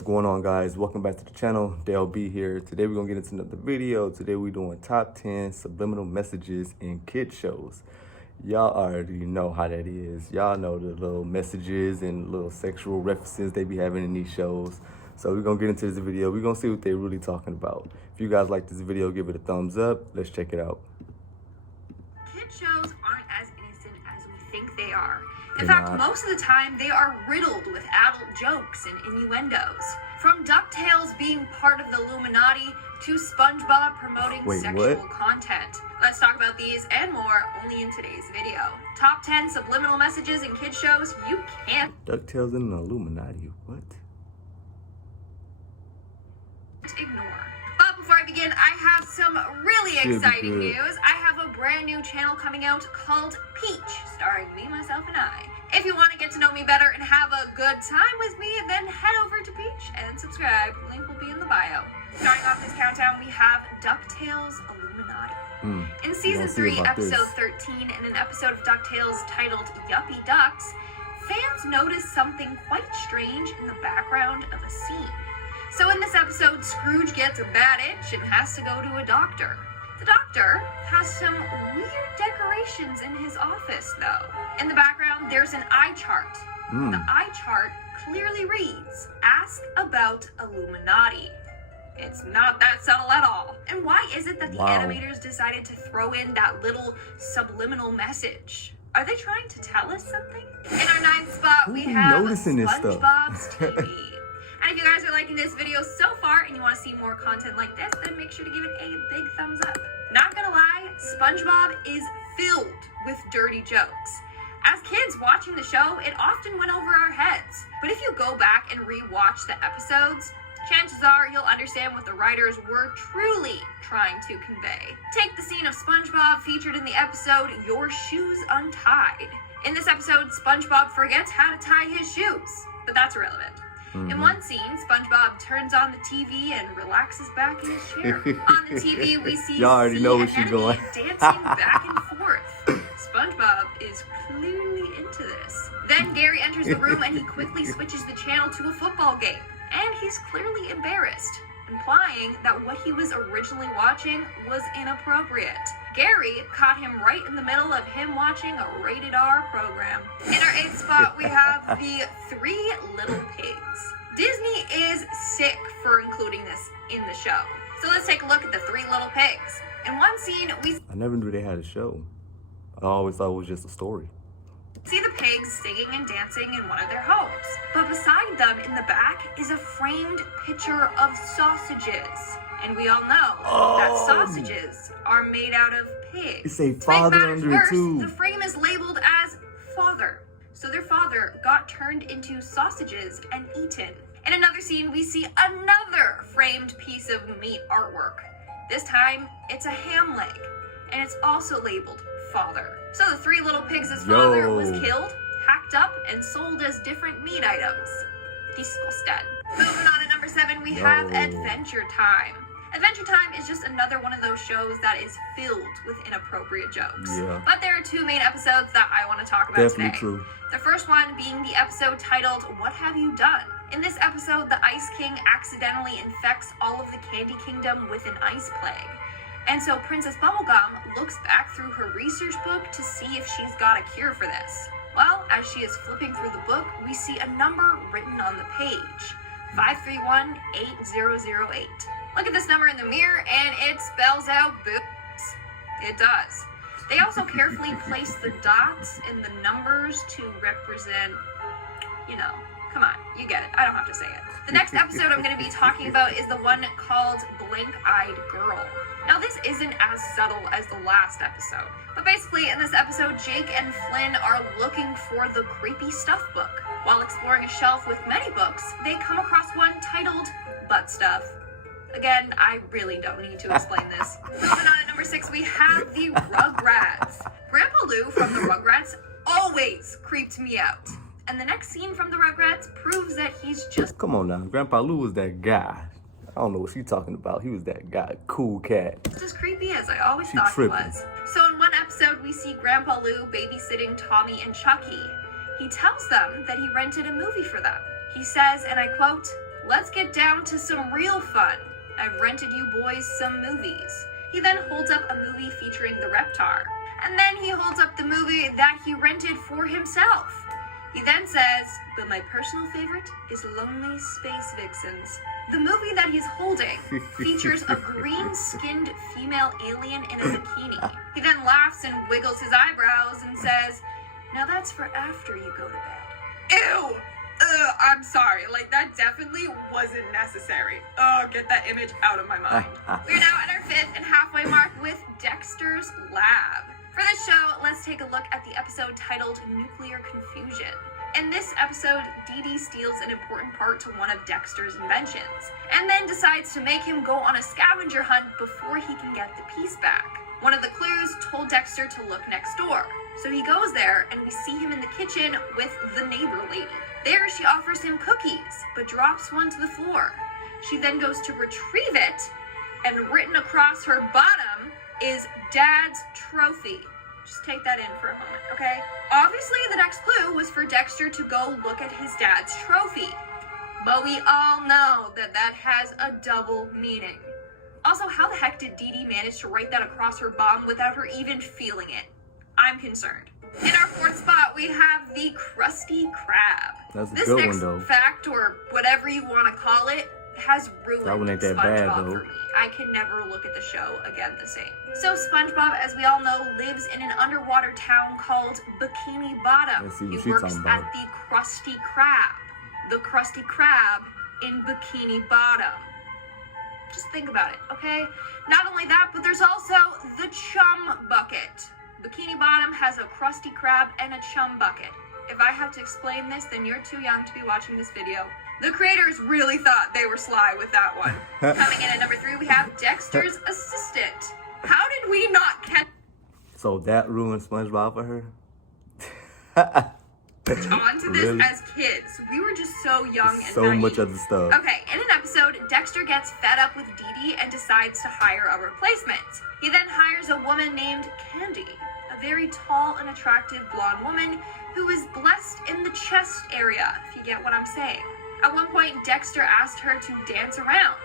What's going on, guys? Welcome back to the channel. Dale B here. Today we're gonna get into another video. Today we're doing top 10 subliminal messages in kid shows. Y'all already know how that is. Y'all know the little messages and little sexual references they be having in these shows. So we're gonna get into this video. We're gonna see what they're really talking about. If you guys like this video, give it a thumbs up. Let's check it out. Kid shows aren't as innocent as we think they are. In fact, most of the time, they are riddled with adult jokes and innuendos. From DuckTales being part of the Illuminati to SpongeBob promoting sexual content. Let's talk about these and more only in today's video. Top 10 subliminal messages in kid shows you can't DuckTales and the Illuminati, what? Ignore. But before I begin, I have some really exciting news. I have a brand new channel coming out called Peach, starring me, myself, and I. If you want to get to know me better and have a good time with me, then head over to Peach and subscribe. Link will be in the bio. Starting off this countdown, we have DuckTales Illuminati. In season 3, episode 13, in an episode of DuckTales titled Yuppie Ducks, fans noticed something quite strange in the background of a scene. So in this episode, Scrooge gets a bad itch and has to go to a doctor. The doctor has some weird decorations in his office, though. In the background, there's an eye chart. The eye chart clearly reads, "Ask about Illuminati." It's not that subtle at all. And why is it that the animators decided to throw in that little subliminal message? Are they trying to tell us something? In our 9th spot, we have SpongeBob's TV. And if you guys are liking this video so far and you want to see more content like this, then make sure to give it a big thumbs up. Not gonna lie, SpongeBob is filled with dirty jokes. As kids watching the show, it often went over our heads. But if you go back and re-watch the episodes, chances are you'll understand what the writers were truly trying to convey. Take the scene of SpongeBob featured in the episode, Your Shoes Untied. In this episode, SpongeBob forgets how to tie his shoes, but that's irrelevant. In one scene, SpongeBob turns on the TV and relaxes back in his chair. On the TV, we see dancing back and forth. SpongeBob is clearly into this. Then Gary enters the room and he quickly switches the channel to a football game. And he's clearly embarrassed, implying that what he was originally watching was inappropriate. Gary caught him right in the middle of him watching a rated R program. In our 8th spot, we have the 3 Little Pigs. Disney is sick for including this in the show. So let's take a look at the 3 Little Pigs. In one scene, I never knew they had a show. I always thought it was just a story. See the pigs singing and dancing in one of their homes. But beside them in the back is a framed picture of sausages. And we all know that sausages are made out of pigs. It's a father under it too. The frame is labeled as father. So their father got turned into sausages and eaten. In another scene, we see another framed piece of meat artwork. This time, it's a ham leg. And it's also labeled father. So the 3 Little Pigs' father was killed, hacked up, and sold as different meat items. Disgusting. Moving on to number 7, we have Adventure Time. Adventure Time is just another one of those shows that is filled with inappropriate jokes. But there are 2 main episodes that I want to talk about today. True. The first one being the episode titled, What Have You Done? In this episode, the Ice King accidentally infects all of the Candy Kingdom with an ice plague. And so Princess Bubblegum looks back through her research book to see if she's got a cure for this. Well, as she is flipping through the book, we see a number written on the page, 531-8008. Look at this number in the mirror and it spells out boobs. It does. They also carefully place the dots in the numbers to represent, come on, you get it. I don't have to say it. The next episode I'm going to be talking about is the one called Blank-Eyed Girl. Now, this isn't as subtle as the last episode, but basically in this episode, Jake and Flynn are looking for the creepy stuff book. While exploring a shelf with many books, they come across one titled Butt Stuff. Again, I really don't need to explain this. Moving on to number 6, we have the Rugrats. Grandpa Lou from the Rugrats always creeped me out. And the next scene from the Rugrats proves that he's just... Come on now, Grandpa Lou was that guy. I don't know what she's talking about. He was that guy, cool cat. Just as creepy as I always thought he was. So in one episode, we see Grandpa Lou babysitting Tommy and Chucky. He tells them that he rented a movie for them. He says, and I quote, let's get down to some real fun. I've rented you boys some movies. He then holds up a movie featuring the Reptar. And then he holds up the movie that he rented for himself. He then says, but my personal favorite is Lonely Space Vixens. The movie that he's holding features a green-skinned female alien in a bikini. He then laughs and wiggles his eyebrows and says, now that's for after you go to bed. Ew! I'm sorry, like that definitely wasn't necessary. Get that image out of my mind. We're now at our 5th and halfway mark with Dexter's Lab. For this show, let's take a look at the episode titled Nuclear Confusion. In this episode, Dee Dee steals an important part to one of Dexter's inventions, and then decides to make him go on a scavenger hunt before he can get the piece back. One of the clues told Dexter to look next door, so he goes there and we see him in the kitchen with the neighbor lady. There she offers him cookies, but drops one to the floor. She then goes to retrieve it, and written across her bottom is Dad's trophy. Just take that in for a moment, okay? Obviously, the next clue was for Dexter to go look at his dad's trophy. But we all know that that has a double meaning. Also, how the heck did Dee Dee manage to write that across her bum without her even feeling it? I'm concerned. In our 4th spot, we have the Krusty Krab. That's a this good next one, though. fact, or whatever you want to call it, has ruined That one ain't that bad, SpongeBob though. for me. I can never look at the show again the same. So SpongeBob, as we all know, lives in an underwater town called Bikini Bottom. Let's see what He she's works talking about. at the Krusty Krab. The Krusty Krab in Bikini Bottom. Just think about it, okay? Not only that, but there's also the Chum Bucket. Bikini Bottom has a Krusty Krab and a Chum Bucket. If I have to explain this, then you're too young to be watching this video. The creators really thought they were sly with that one. Coming in at number 3, we have Dexter's assistant. How did we not catch So that ruined SpongeBob for her? on to this Really? as kids? We were just so young and So naive. much other stuff. Okay, in an episode, Dexter gets fed up with Dee Dee and decides to hire a replacement. He then hires a woman named Candy, a very tall and attractive blonde woman who is blessed in the chest area, if you get what I'm saying. At one point, Dexter asked her to dance around.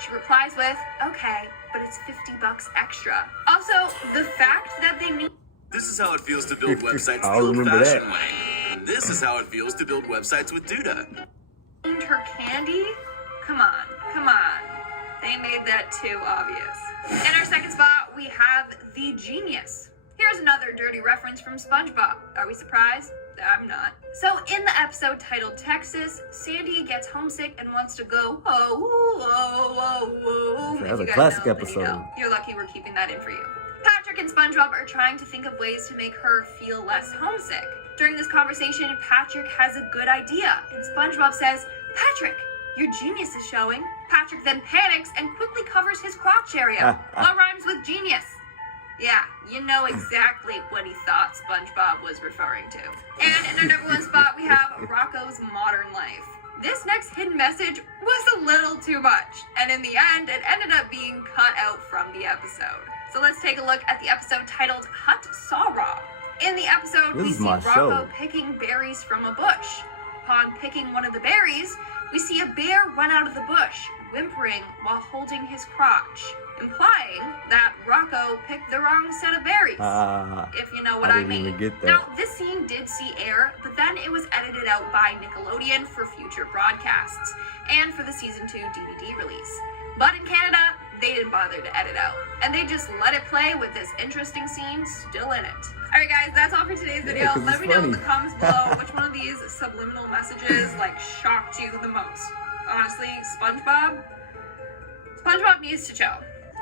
She replies with, okay, but it's $50 extra. Also, the fact that they need This is how it feels to build websites the I'll remember that. old-fashioned way. And this is how it feels to build websites with Duda. named her Candy? Come on. They made that too obvious. In our 2nd spot, we have the Genius. Here's another dirty reference from SpongeBob. Are we surprised? I'm not. So in the episode titled Texas, Sandy gets homesick and wants to go, oh. That was If a you guys classic know, then you episode. know. You're lucky we're keeping that in for you. Patrick and SpongeBob are trying to think of ways to make her feel less homesick. During this conversation, Patrick has a good idea, and SpongeBob says, Patrick, your genius is showing. Patrick then panics and quickly covers his crotch area. What rhymes with genius? Yeah, you know exactly what he thought SpongeBob was referring to. And in our number 1 spot, we have Rocco's Modern Life. This next hidden message was a little too much, and in the end, it ended up being cut out from the episode. So let's take a look at the episode titled Hut Saw Raw. In the episode, This we is see my Rocco show. picking berries from a bush. Upon picking one of the berries, we see a bear run out of the bush, whimpering while holding his crotch, implying that Rocco picked the wrong set of berries. If you know what I didn't mean. even get that. Now, this scene did see air, but then it was edited out by Nickelodeon for future broadcasts and for the season 2 DVD release. But in Canada, they didn't bother to edit out, and they just let it play with this interesting scene still in it. Alright guys, that's all for today's video. 'cause Let it's me know in the funny. comments below which one of these subliminal messages shocked you the most. Honestly, SpongeBob needs to chill.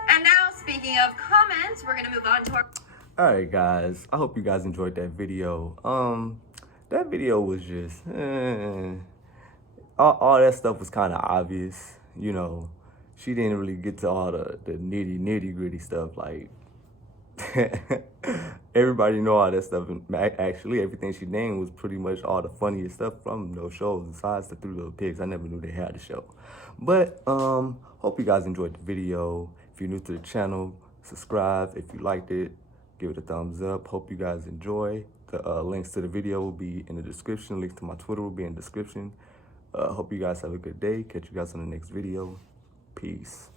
And now, speaking of comments, we're gonna move on to our Alright guys, I hope you guys enjoyed that video. That video was just, all that stuff was kind of obvious, you know. She didn't really get to all the nitty gritty stuff, like, everybody know all that stuff. And actually, everything she named was pretty much all the funniest stuff from those shows, besides the 3 Little Pigs. I never knew they had a show. But, hope you guys enjoyed the video. If you're new to the channel, subscribe. If you liked it, give it a thumbs up. Hope you guys enjoy. The links to the video will be in the description. Links to my Twitter will be in the description. Hope you guys have a good day. Catch you guys on the next video. Peace.